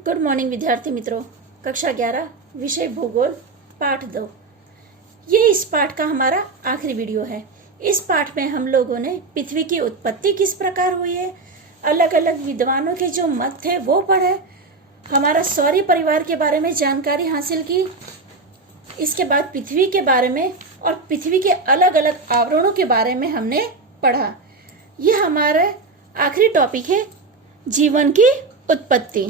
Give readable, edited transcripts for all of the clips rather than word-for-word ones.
Good morning विद्यार्थी मित्रों। कक्षा 11 विषय भूगोल पाठ 2। ये इस पाठ का हमारा आखिरी वीडियो है। इस पाठ में हम लोगों ने पृथ्वी की उत्पत्ति किस प्रकार हुई है, अलग अलग विद्वानों के जो मत थे वो पढ़े, हमारा सौर परिवार के बारे में जानकारी हासिल की, इसके बाद पृथ्वी के बारे में और पृथ्वी के अलग अलग आवरणों के बारे में हमने पढ़ा। यह हमारा आखिरी टॉपिक है, जीवन की उत्पत्ति।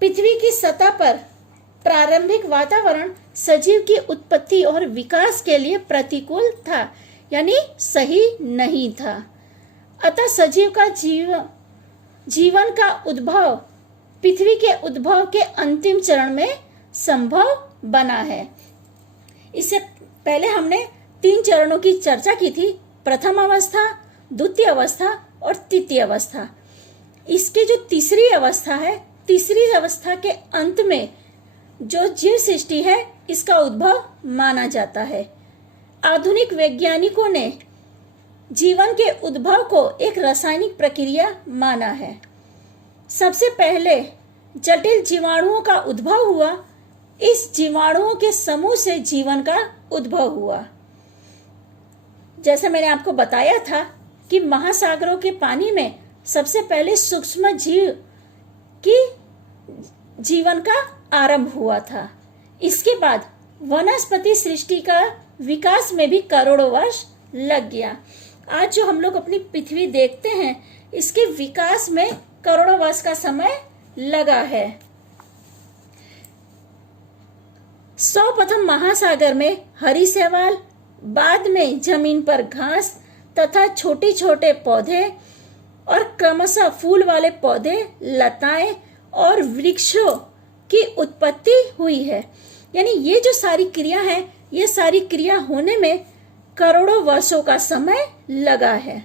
पृथ्वी की सतह पर प्रारंभिक वातावरण सजीव की उत्पत्ति और विकास के लिए प्रतिकूल था, यानी सही नहीं था। अतः सजीव का जीवन का उद्भव पृथ्वी के उद्भव के अंतिम चरण में संभव बना है। इससे पहले हमने 3 चरणों की चर्चा की थी, प्रथम अवस्था, द्वितीय अवस्था और तृतीय अवस्था। इसकी जो तीसरी अवस्था है, तीसरी अवस्था के अंत में जो जीव सृष्टि है, इसका उद्भव माना जाता है। आधुनिक वैज्ञानिकों ने जीवन के उद्भव को एक रासायनिक प्रक्रिया माना है। सबसे पहले जटिल जीवाणुओं का उद्भव हुआ। इस जीवाणुओं के समूह से जीवन का उद्भव हुआ। जैसे मैंने आपको बताया था कि महासागरों के पानी में सबसे पहले सूक्ष्म जीव की जीवन का आरंभ हुआ था। इसके बाद वनस्पति सृष्टि का विकास में भी करोड़ों वर्ष लग गया। आज जो हम लोग अपनी पृथ्वी देखते हैं, इसके विकास में करोड़ों वर्ष का समय लगा है। सर्वप्रथम महासागर में हरी शैवाल, बाद में जमीन पर घास तथा छोटे छोटे पौधे और क्रमशः फूल वाले पौधे, लताएं और वृक्षों की उत्पत्ति हुई है। यानी ये जो सारी क्रिया है, ये सारी क्रिया होने में करोड़ों वर्षों का समय लगा है।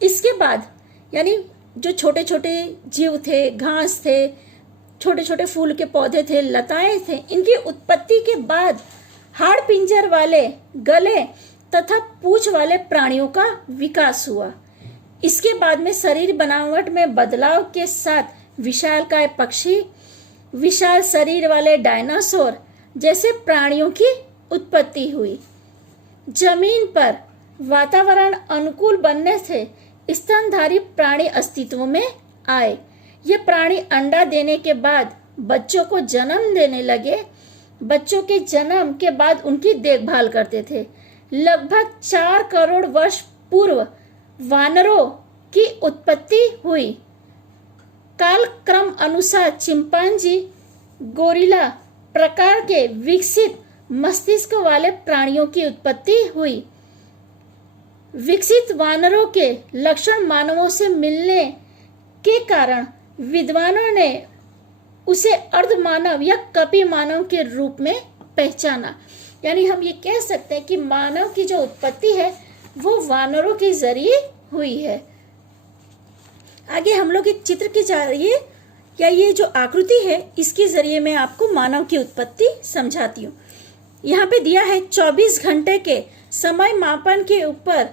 इसके बाद यानी जो छोटे छोटे जीव थे, घास थे, छोटे छोटे फूल के पौधे थे, लताएं थे, इनकी उत्पत्ति के बाद हाड़ पिंजर वाले, गले तथा पूंछ वाले प्राणियों का विकास हुआ। इसके बाद में शरीर बनावट में बदलाव के साथ विशालकाय पक्षी, विशाल शरीर वाले डायनासोर जैसे प्राणियों की उत्पत्ति हुई। जमीन पर वातावरण अनुकूल बनने से स्तनधारी प्राणी अस्तित्व में आए। ये प्राणी अंडा देने के बाद बच्चों को जन्म देने लगे। बच्चों के जन्म के बाद उनकी देखभाल करते थे। लगभग 4 करोड़ वर्ष पूर्व वानरों की उत्पत्ति हुई। कालक्रम अनुसार चिंपांजी, गोरिल्ला प्रकार के विकसित मस्तिष्क वाले प्राणियों की उत्पत्ति हुई। विकसित वानरों के लक्षण मानवों से मिलने के कारण विद्वानों ने उसे अर्धमानव या कपि मानव के रूप में पहचाना। यानी हम ये कह सकते हैं कि मानव की जो उत्पत्ति है वो वानरों के जरिए हुई है। आगे हम लोग एक चित्र के जरिए या ये जो आकृति है, इसके जरिए मैं आपको मानव की उत्पत्ति समझाती हूँ। यहाँ पे दिया है 24 घंटे के समय मापन के ऊपर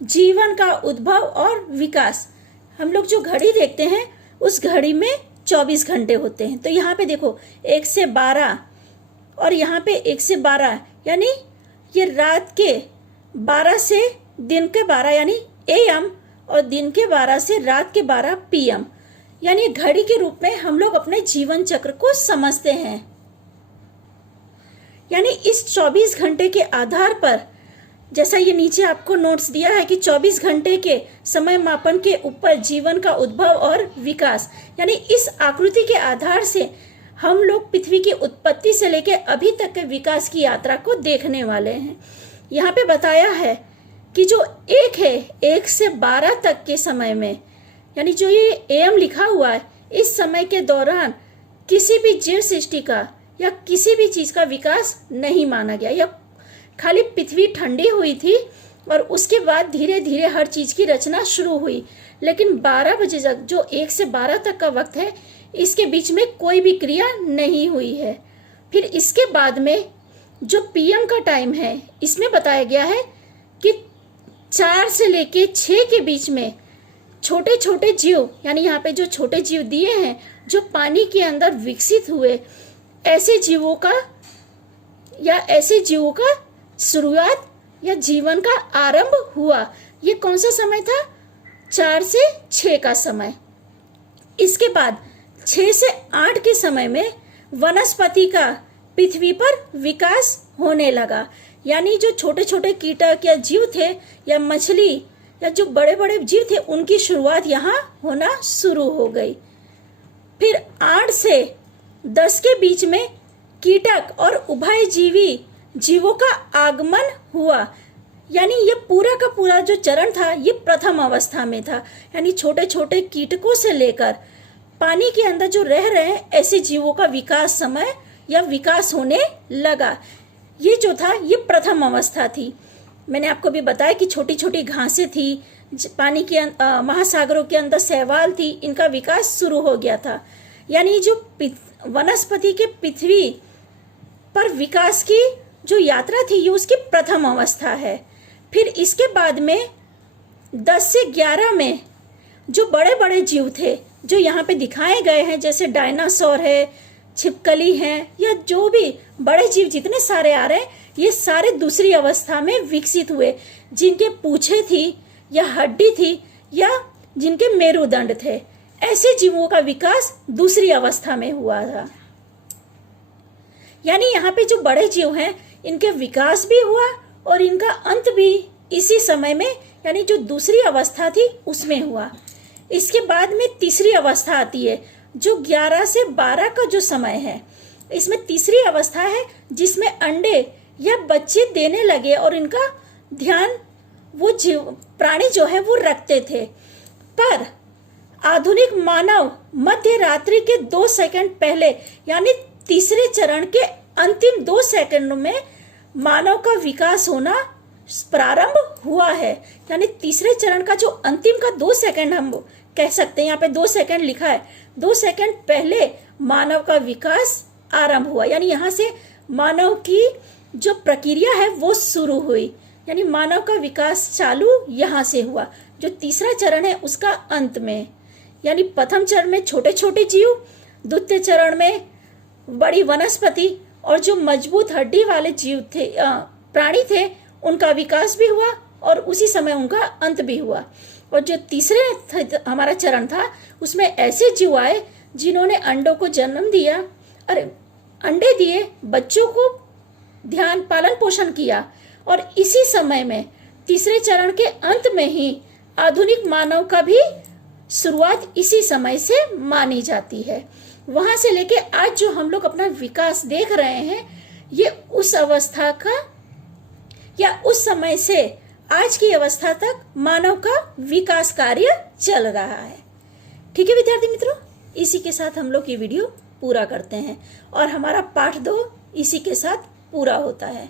जीवन का उद्भव और विकास। हम लोग जो घड़ी देखते हैं, उस घड़ी में 24 घंटे होते हैं। तो यहाँ पे देखो 1 से 12 और यहाँ पे 1 से 12, यानी ये रात के 12 से दिन के 12 यानी AM और दिन के 12 से रात के 12 PM। यानी घड़ी के रूप में हम लोग अपने जीवन चक्र को समझते हैं। यानी इस 24 घंटे के आधार पर, जैसा ये नीचे आपको नोट्स दिया है कि 24 घंटे के समय मापन के ऊपर जीवन का उद्भव और विकास, यानी इस आकृति के आधार से हम लोग पृथ्वी की उत्पत्ति से लेकर अभी तक के विकास की यात्रा को देखने वाले हैं। यहाँ पे बताया है कि जो 1 है, 1 से 12 तक के समय में, यानी जो ये AM लिखा हुआ है, इस समय के दौरान किसी भी जीव सृष्टि का या किसी भी चीज का विकास नहीं माना गया। या खाली पृथ्वी ठंडी हुई थी और उसके बाद धीरे धीरे हर चीज की रचना शुरू हुई। लेकिन 12 बजे तक, जो 1 से 12 तक का वक्त है, इसके बीच में कोई भी क्रिया नहीं हुई है। फिर इसके बाद में जो PM का टाइम है, इसमें बताया गया है कि 4 से लेके 6 के बीच में छोटे छोटे जीव, यानी यहाँ पे जो छोटे जीव दिए हैं जो पानी के अंदर विकसित हुए, ऐसे जीवों का शुरुआत या जीवन का आरंभ हुआ। ये कौन सा समय था? 4 से 6 का समय। इसके बाद 6 से 8 के समय में वनस्पति का पृथ्वी पर विकास होने लगा, यानी जो छोटे छोटे कीटक या जीव थे या मछली या जो बड़े बड़े जीव थे उनकी शुरुआत यहाँ होना शुरू हो गई। फिर 8 से 10 के बीच में कीटक और उभयजीवी जीवों का आगमन हुआ, यानी ये पूरा का पूरा जो चरण था ये प्रथम अवस्था में था, यानी छोटे छोटे कीटकों से लेकर पानी के अंदर जो रह रहे हैं ऐसे जीवों का विकास समय या विकास होने लगा। ये जो था ये प्रथम अवस्था थी। मैंने आपको भी बताया कि छोटी छोटी घासें थी, पानी के महासागरों के अंदर शैवाल थी, इनका विकास शुरू हो गया था। यानी जो वनस्पति के पृथ्वी पर विकास की जो यात्रा थी ये उसकी प्रथम अवस्था है। फिर इसके बाद में 10 से 11 में जो बड़े बड़े जीव थे जो यहाँ पे दिखाए गए हैं, जैसे डायनासोर है, छिपकली है, या जो भी बड़े जीव जितने सारे आ रहे हैं ये सारे दूसरी अवस्था में विकसित हुए, जिनके पूंछे थी या हड्डी थी या जिनके मेरुदंड थे। ऐसे जीवों का विकास दूसरी अवस्था में हुआ था। यानी यहाँ पे जो बड़े जीव हैं इनके विकास भी हुआ और इनका अंत भी इसी समय में, यानी जो दूसरी अवस्था थी उसमें हुआ। इसके बाद में तीसरी अवस्था आती है जो 11 से 12 का जो समय है। इसमें तीसरी अवस्था है जिसमें अंडे या बच्चे देने लगे और इनका ध्यान वो जीव प्राणी जो है वो रखते थे। पर आधुनिक मानव मध्य रात्रि के 2 सेकंड पहले, यानी तीसरे चरण के अंतिम 2 सेकंड में मानव का विकास होना प्रारंभ हुआ है। यानी तीसरे चरण का जो अंतिम का 2 सेकंड हम कह सकते हैं, यहाँ पे 2 सेकंड लिखा है, 2 सेकंड पहले मानव का विकास आरंभ हुआ। यानी यहाँ से मानव की जो प्रक्रिया है वो शुरू हुई, यानी मानव का विकास चालू यहाँ से हुआ। जो तीसरा चरण है उसका अंत में, यानी प्रथम चरण में छोटे छोटे जीव, द्वितीय चरण में बड़ी वनस्पति और जो मजबूत हड्डी वाले जीव थे, प्राणी थे, उनका विकास भी हुआ और उसी समय उनका अंत भी हुआ। और जो तीसरे हमारा चरण था उसमें ऐसे जीव आए जिन्होंने अंडों को जन्म दिया, अरे अंडे दिए, बच्चों को ध्यान पालन पोषण किया, और इसी समय में तीसरे चरण के अंत में ही आधुनिक मानव का भी शुरुआत इसी समय से मानी जाती है। वहां से लेके आज जो हम लोग अपना विकास देख रहे हैं ये उस अवस्था का या उस समय से आज की अवस्था तक मानव का विकास कार्य चल रहा है। ठीक है विद्यार्थी मित्रों, इसी के साथ हम लोग ये वीडियो पूरा करते हैं और हमारा पाठ 2 इसी के साथ पूरा होता है।